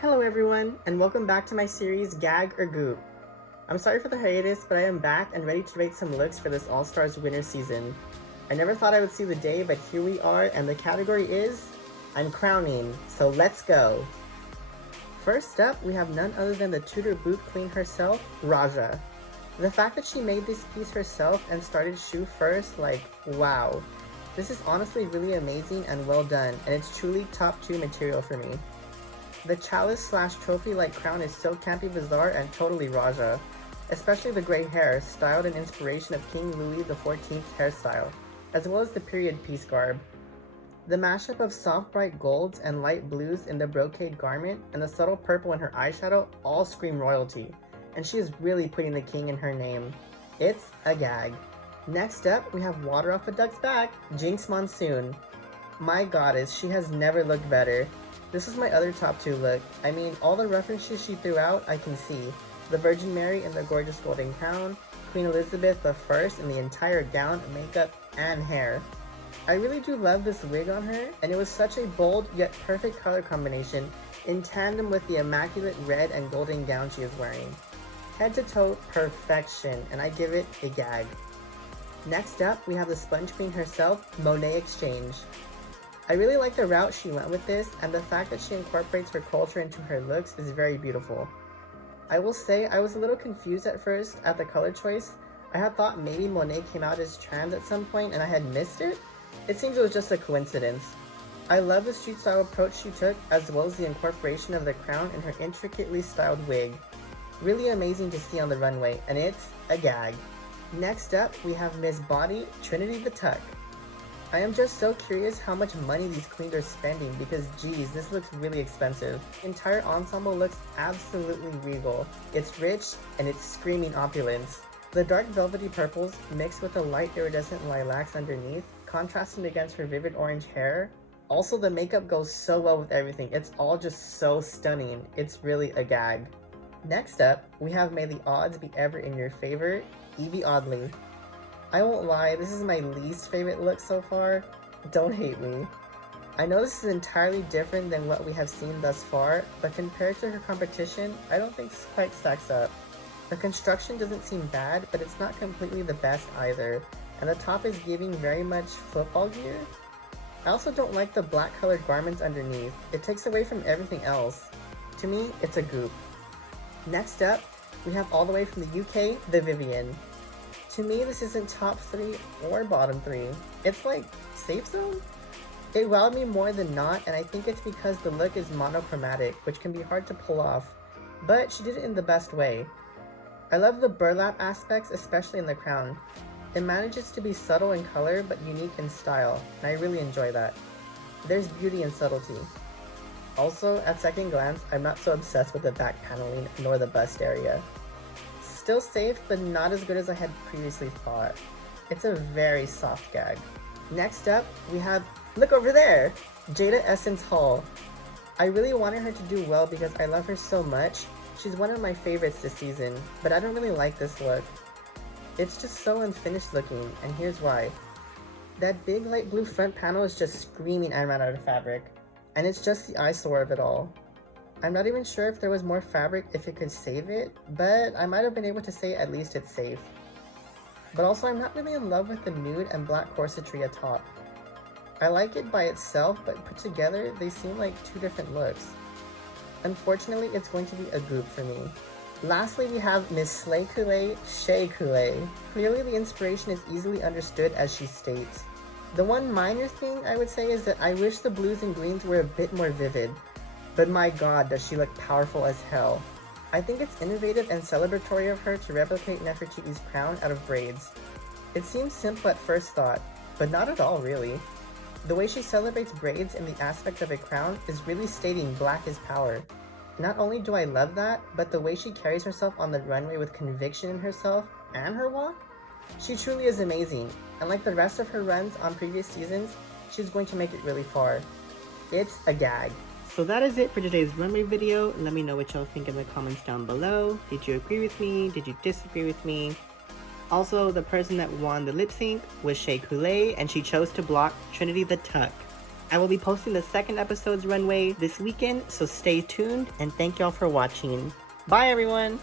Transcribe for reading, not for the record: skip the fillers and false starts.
Hello everyone, and welcome back to my series Gag or Goop. I'm sorry for the hiatus, but I am back and ready to rate some looks for this All-Stars winter season. I never thought I would see the day, but here we are, and the category is I'm crowning, so let's go! First up, we have none other than the Tudor boot queen herself, Raja. The fact that she made this piece herself and started shoe first, like, wow. This is honestly really amazing and well done, and it's truly top 2 material for me. The chalice slash trophy like crown is so campy bizarre and totally Raja, especially the grey hair, styled in inspiration of King Louis XIV's hairstyle, as well as the period piece garb. The mashup of soft bright golds and light blues in the brocade garment and the subtle purple in her eyeshadow all scream royalty, and she is really putting the king in her name. It's a gag. Next up, we have water off a duck's back, Jinx Monsoon. My goddess, she has never looked better. This is my other top 2 look. I mean, all the references she threw out, I can see. The Virgin Mary in the gorgeous golden crown, Queen Elizabeth I in the entire gown, makeup, and hair. I really do love this wig on her, and it was such a bold yet perfect color combination in tandem with the immaculate red and golden gown she is wearing. Head to toe perfection, and I give it a gag. Next up, we have the sponge queen herself, Monique Exchange. I really like the route she went with this, and the fact that she incorporates her culture into her looks is very beautiful. I will say I was a little confused at first at the color choice. I had thought maybe Monet came out as trans at some point and I had missed it. It seems it was just a coincidence. I love the street style approach she took, as well as the incorporation of the crown in her intricately styled wig. Really amazing to see on the runway, and it's a gag. Next up, we have Miss Body, Trinity the Tuck. I am just so curious how much money these queens are spending because geez, this looks really expensive. The entire ensemble looks absolutely regal. It's rich and it's screaming opulence. The dark velvety purples mixed with the light iridescent lilacs underneath, contrasting against her vivid orange hair. Also, the makeup goes so well with everything. It's all just so stunning. It's really a gag. Next up, we have May the Odds Be Ever in Your Favor, Evie Oddly. I won't lie, this is my least favorite look so far. Don't hate me. I know this is entirely different than what we have seen thus far, but compared to her competition, I don't think this quite stacks up. The construction doesn't seem bad, but it's not completely the best either, and the top is giving very much football gear. I also don't like the black colored garments underneath. It takes away from everything else. To me, it's a goop. Next up, we have all the way from the UK, the Vivian. To me, this isn't top 3 or bottom 3. It's like, safe zone? It wowed me more than not, and I think it's because the look is monochromatic, which can be hard to pull off, but she did it in the best way. I love the burlap aspects, especially in the crown. It manages to be subtle in color, but unique in style, and I really enjoy that. There's beauty in subtlety. Also, at second glance, I'm not so obsessed with the back paneling nor the bust area. Still safe, but not as good as I had previously thought. It's a very soft gag. Next up, we have, look over there, Jada Essence Hall. I really wanted her to do well because I love her so much. She's one of my favorites this season, but I don't really like this look. It's just so unfinished looking, and here's why. That big light blue front panel is just screaming I ran out of fabric, and it's just the eyesore of it all. I'm not even sure if there was more fabric if it could save it, but I might have been able to say at least it's safe. But also I'm not really in love with the nude and black corsetry atop. I like it by itself, but put together they seem like 2 different looks. Unfortunately, it's going to be a goop for me. Lastly, we have Miss Slay Coulee, Shea Coulee. Clearly the inspiration is easily understood as she states. The one minor thing I would say is that I wish the blues and greens were a bit more vivid. But my god, does she look powerful as hell. I think it's innovative and celebratory of her to replicate Nefertiti's crown out of braids. It seems simple at first thought, but not at all really. The way she celebrates braids in the aspect of a crown is really stating black is power. Not only do I love that, but the way she carries herself on the runway with conviction in herself and her walk? She truly is amazing, and like the rest of her runs on previous seasons, she's going to make it really far. It's a gag. So that is it for today's runway video. Let me know what y'all think in the comments down below. Did you agree with me? Did you disagree with me? Also, the person that won the lip sync was Shea Coulee, and she chose to block Trinity the Tuck. I will be posting the second episode's runway this weekend, so stay tuned and thank y'all for watching. Bye everyone!